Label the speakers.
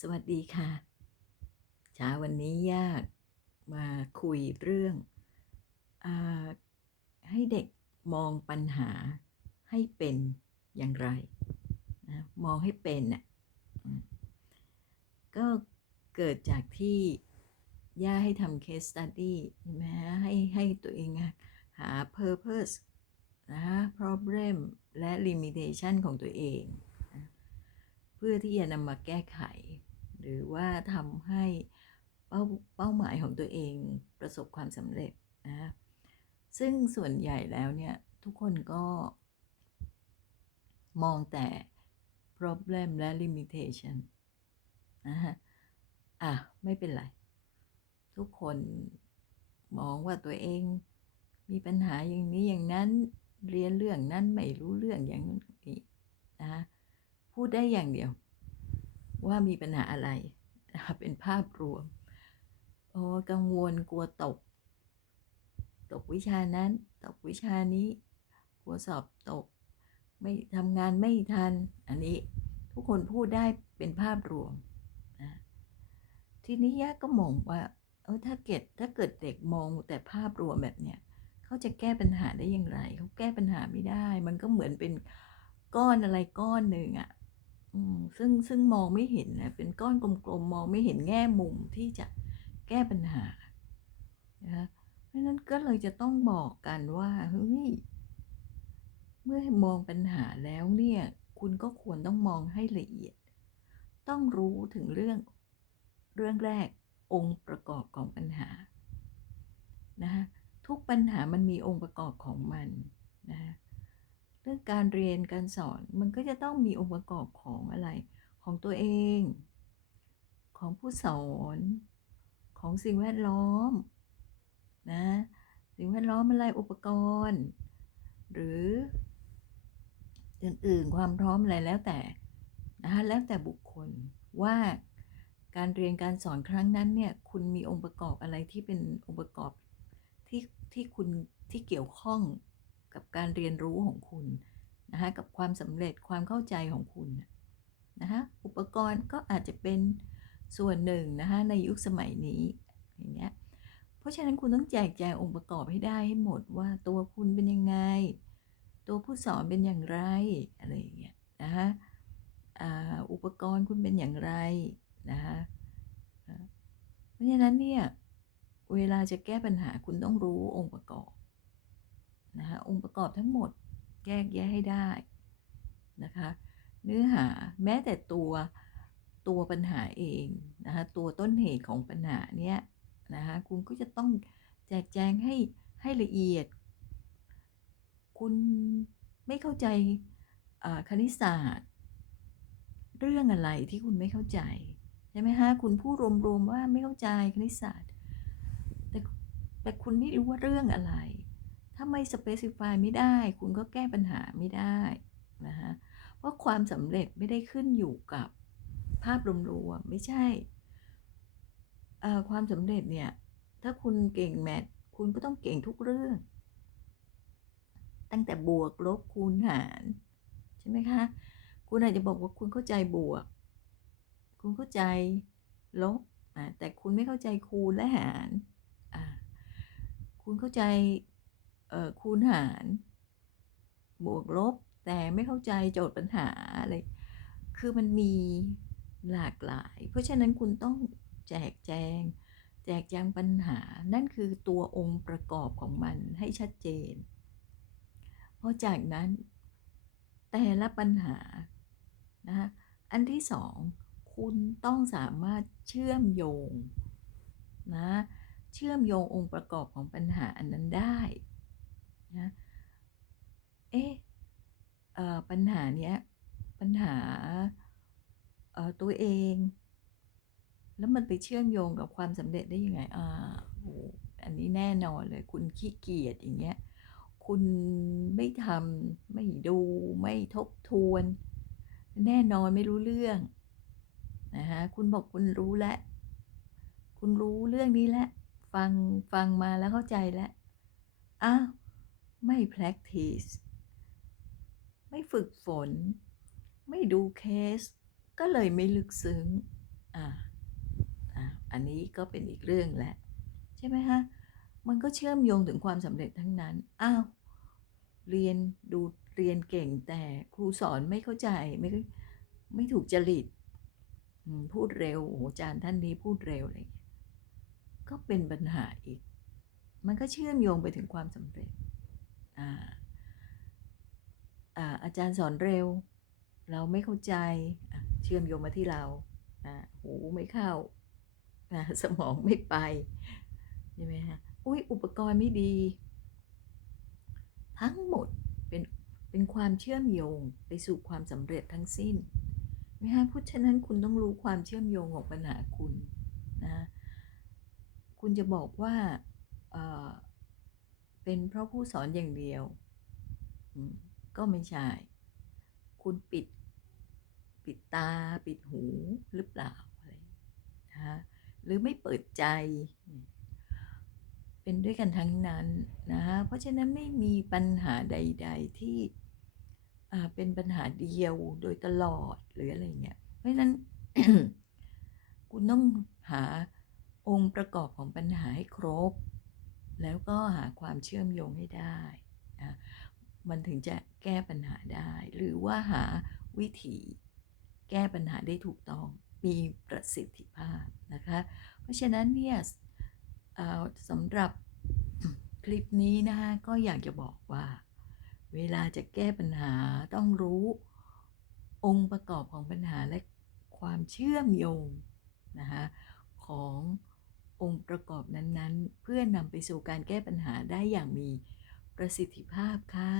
Speaker 1: สวัสดีค่ะเช้าวันนี้ยากมาคุยเรื่องอให้เด็กมองปัญหาให้เป็นอย่างไรนะมองให้เป็นน่ะก็เกิดจากที่ย่าให้ทำ case study ใช่ไหมฮะให้ให้ตัวเองหา purpose นะ problem และ limitation ของตัวเอง เพื่อที่จะนำมาแก้ไข หรือว่าทำให้เป้าเป้าหมายของตัวเองประสบความสำเร็จนะซึ่งส่วนใหญ่แล้วเนี่ยทุกคนก็ มองแต่ problem และ limitation นะฮะอะ ไม่เป็นไร ทุกคนมองว่าตัวเองมีปัญหาอย่างนี้อย่างนั้นเรียนเรื่องนั้นไม่รู้เรื่องอย่างนั้นนี้นะพูดได้อย่างเดียว ว่ามีปัญหาอะไรนะคะเป็นภาพรวมโอ้กังวลกลัวตก ตกวิชานั้น ตกวิชานี้ กลัวสอบตก ไม่ทำงานไม่ทัน อันนี้ทุกคนพูดได้เป็นภาพรวมนะทีนี้ย่าก็มองว่าเออถ้าเกิดถ้าเกิดเด็กมองแต่ภาพรวมแบบเนี้ยเขาจะแก้ปัญหาได้อย่างไร เขาแก้ปัญหาไม่ได้ มันก็เหมือนเป็นก้อนอะไรก้อนหนึ่งอะ ซึ่งซึ่งมองไม่เห็นนะเป็นก้อนกลมๆมองไม่เห็นแง่มุมที่จะแก้ปัญหานะเพราะฉะนั้นก็เลยจะต้องบอกกันว่าเฮ้ยเมื่อมองปัญหาแล้วเนี่ย คุณก็ควรต้องมองให้ละเอียด ต้องรู้ถึงเรื่องเรื่องแรกองค์ประกอบของปัญหานะคะทุกปัญหามันมีองค์ประกอบของมันนะคะ เรื่องการเรียนการสอนมันก็จะต้องมีองค์ประกอบของอะไร ของตัวเอง ของผู้สอนของสิ่งแวดล้อมนะสิ่งแวดล้อมอะไรอุปกรณ์ หรืออื่นๆความพร้อมอะไรแล้วแต่นะคะแล้วแต่บุคคลว่าการเรียนการสอนครั้งนั้นเนี่ยคุณมีองค์ประกอบอะไรที่เป็นองค์ประกอบที่ที่คุณที่เกี่ยวข้อง กับการเรียนรู้ของคุณนะคะกับความสำเร็จความเข้าใจของคุณนะคะอุปกรณ์ก็อาจจะเป็นส่วนหนึ่งนะคะในยุคสมัยนี้อย่างเงี้ยเพราะฉะนั้นคุณต้องแจกแจงองค์ประกอบให้ได้ให้หมดว่าตัวคุณเป็นยังไง ตัวผู้สอนเป็นอย่างไรอะไรอย่างเงี้ยนะคะอ่าอุปกรณ์คุณเป็นอย่างไรนะคะเพราะฉะนั้นเนี่ยเวลาจะแก้ปัญหาคุณต้องรู้องค์ประกอบ นะคะองค์ประกอบทั้งหมดแยกแยะให้ได้นะคะเนื้อหาแม้แต่ตัวตัวปัญหาเองนะคะตัวต้นเหตุของปัญหาเนี้ยนะคะคุณก็จะต้องแจกแจงให้ให้ละเอียด คุณไม่เข้าใจคณิตศาสตร์ เรื่องอะไรที่คุณไม่เข้าใจใช่ไหมฮะคุณพูดรวมๆว่าไม่เข้าใจคณิตศาสตร์ แต่แต่คุณไม่รู้ว่าเรื่องอะไร ถ้าไม่ specify ไม่ได้ คุณก็แก้ปัญหาไม่ได้นะฮะเพราะความสำเร็จไม่ได้ขึ้นอยู่กับภาพรวมๆไม่ใช่ความสำเร็จเนี่ย ถ้าคุณเก่งแมทคุณก็ต้องเก่งทุกเรื่อง ตั้งแต่บวกลบคูณหาร ใช่ไหมคะ คุณอาจจะบอกว่าคุณเข้าใจบวก คุณเข้าใจลบแต่คุณไม่เข้าใจคูณและหาร คุณเข้าใจ คูณหาร บวกลบแต่ไม่เข้าใจโจทย์ปัญหาอะไรคือมันมีหลากหลาย เพราะฉะนั้นคุณต้องแจกแจง แจกแจงปัญหา นั่นคือตัวองค์ประกอบของมันให้ชัดเจนเพราะจากนั้นแต่ละปัญหานะอันที่สองคุณต้องสามารถเชื่อมโยงนะเชื่อมโยงองค์ประกอบของปัญหาอันนั้นได้ นะเอ๊ะปัญหาเนี้ย ปัญหาตัวเอง แล้วมันไปเชื่อมโยงกับความสำเร็จได้ยังไงอ่าโอ้อันนี้แน่นอนเลย คุณขี้เกียจอย่างเงี้ย คุณไม่ทำไม่ดูไม่ทบทวน แน่นอนไม่รู้เรื่องนะคะคุณบอกคุณรู้แล้วคุณรู้เรื่องนี้แล้วฟังฟังมาแล้วเข้าใจแล้วอ้าว ไม่ practice ไม่ฝึกฝน ไม่ดูเคส ก็เลยไม่ลึกซึ้งอ่าอ่าอันนี้ก็เป็นอีกเรื่องแหละ ใช่ไหมฮะ มันก็เชื่อมโยงถึงความสำเร็จทั้งนั้น อ้าว เรียนดูเรียนเก่งแต่ครูสอนไม่เข้าใจ ไม่ไม่ถูกจริตพูดเร็วโอ้โหอาจารย์ท่านนี้พูดเร็วอะไรอย่างเงี้ยก็เป็นปัญหาอีก มันก็เชื่อมโยงไปถึงความสำเร็จ อาอาอาจารย์สอนเร็ว เราไม่เข้าใจเชื่อมโยงมาที่เราหูไม่เข้าอ่าสมองไม่ไปใช่ไหมฮะอุ้ยอุปกรณ์ไม่ดี ทั้งหมดเป็นเป็นความเชื่อมโยงไปสู่ความสำเร็จทั้งสิ้นนะฮะเพราะฉะนั้นคุณต้องรู้ความเชื่อมโยงของปัญหาคุณนะคุณจะบอกว่า เป็นเพราะผู้สอนอย่างเดียว ก็ไม่ใช่ คุณปิด ปิดตาปิดหูหรือเปล่าอะไรนะหรือไม่เปิดใจ เป็นด้วยกันทั้งนั้นนะฮะเพราะฉะนั้นไม่มีปัญหาใด ๆ ที่เป็นปัญหาเดียวโดยตลอดหรืออะไรเงี้ย เพราะฉะนั้นคุณต้องหาองค์ประกอบของปัญหาให้ครบ แล้วก็หาความเชื่อมโยงให้ได้นะมันถึงจะแก้ปัญหาได้ หรือว่าหาวิธีแก้ปัญหาได้ถูกต้องมีประสิทธิภาพนะคะ เพราะฉะนั้นเนี่ยสำหรับคลิปนี้นะคะก็อยากจะบอกว่า เวลาจะแก้ปัญหาต้องรู้องค์ประกอบของปัญหาและความเชื่อมโยงนะคะของ องค์ประกอบนั้นๆ เพื่อนำไปสู่การแก้ปัญหาได้อย่างมีประสิทธิภาพค่ะ